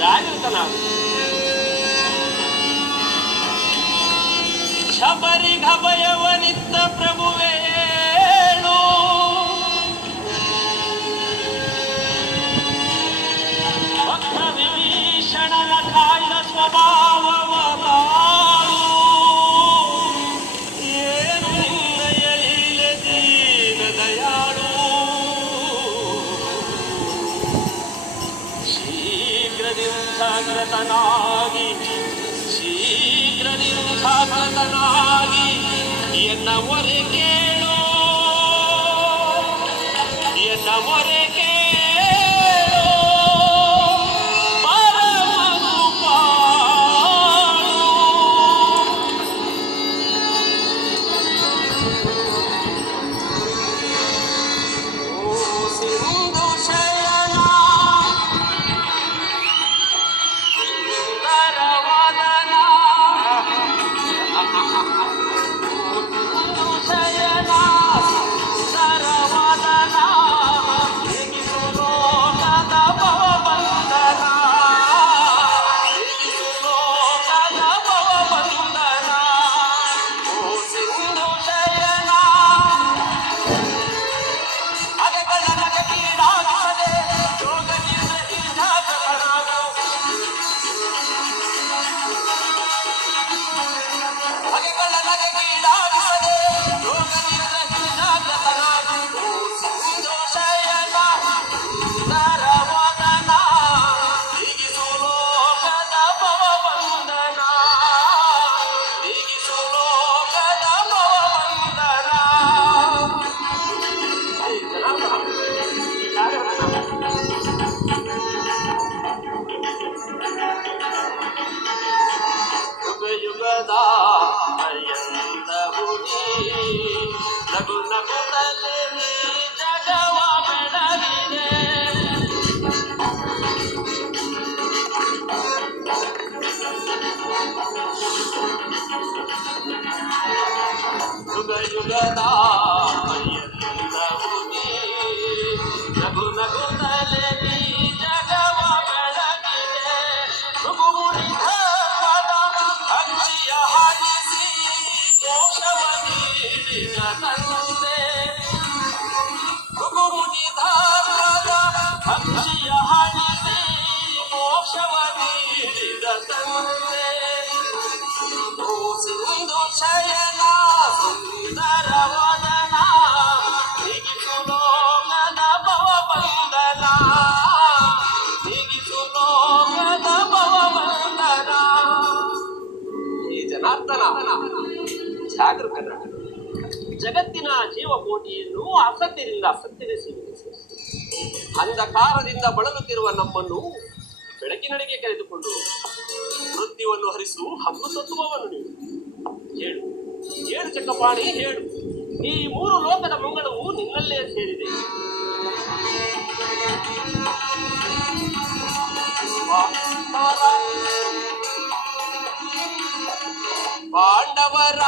ಜಾಗೃತನಾಗು. ಶಬರಿ ಘಭಯವನಿತ್ತ ಪ್ರಭುವೇಳು ಭಕ್ತ ವಿಭೀಷಣನ ಕಾಯ್ದ ಸ್ವಭಾವವ ತಾಳು. ಏನು ನಿನ್ನಯ ಲೀಲೆ ದೀನ ದಯಾಳು. ಶೀಘ್ರತನಾಗಿ ಎನ್ನ ಮೊರೆ ಕೇಳೋ, ಎನ್ನ ಮೊರೆ ಕೇಳೋ ಪರಮ ಕೃಪಾಳು. ಓ ಸಿಂಧು ಶಯನ ಸುಂದರವದನ, ಶಯನ ಸುಂದರವದನ, ಹೇಗಿಸು ಲೋಕದ ಭವಬಂಧನ, ಹೇಗಿಸು ಲೋಕದ ಭವಬಂಧನ. ಓ ಸಿಂಧು ಶಯನ ಅಲೆಗಳ ನಗಕೀಡಾಗದೆ ಯೋಗದಿಂದ ಜಾಗರಣಾಗು. ಅಲೆಗಳ ನಗಕೀಡಾಗದೆ ಯೋಗದಿಂದ ಜಾಗರಣಾಗು. ಸಿಂಧು ಶಯನ ಸುಂದರವದನ, ಹೀಗಿಸು ಲೋಕದ ಭವಬಂಧನ, ಹೀಗಿಸು ಲೋಕದ ಭವಬಂಧನ. ಯುಗ ಯುಗದ ಪರ್ಯಂತವು ನೀ ನಗು ನಗುತ್ತಲೇ ನೀ ಜಗವ ಬೆಳಗಿದೆ. ಯುಗ ಯುಗದ ಪರ್ಯಂತವು ನೀ ನಗು ನಗುತ್ತಲೇ ನೀ ಜಗವ ಬೆಳಗಿದೆ. ಋಗುಮುನಿ ಧರ್ಮದ ಅಕ್ಷಿಯ ಹಾಡಿಸಿ ಮೋಕ್ಷವ ನೀಡಿದ ತಂದೆ. ಋಗುಮುನಿ ಧರ್ಮದ ಅಕ್ಷಿಯ ಹಾಡಿಸಿ ಮೋಕ್ಷವ ನೀಡಿದ ತಂದೆ. ಓ ಸಿಂಧು ಶಯನ ಸುಂದರವದನ, ಹೀಗಿಸು ಲೋಕದ ಭವಬಂಧನ, ಹೀಗಿಸು ಲೋಕದ ಭವಬಂಧನ. ಈ ಜನಾರ್ದನ ಜಾಗೃತನ ಜಗತ್ತಿನ ಜೀವಕೋಟಿಯನ್ನು ಅಸತ್ಯದಿಂದ ಅಸತ್ಯದ ಸ್ವೀಕರಿಸಿ ಅಂಧಕಾರದಿಂದ ಬಳಲುತ್ತಿರುವ ನಮ್ಮನ್ನು ಬೆಳಕಿನಡೆಗೆ ಕರೆದುಕೊಂಡು ಮೃತ್ಯುವನ್ನು ಹರಿಸು ಅಮೃತತ್ವವನ್ನು ನೀಡು. ಹೇಳು ಹೇಳು ಚಕ್ರಪಾಣಿ, ಹೇಳು. ಈ ಮೂರು ಲೋಕದ ಮಂಗಳವು ನಿನ್ನಲ್ಲೇ ಸೇರಿದೆ. ಪಾಂಡವರ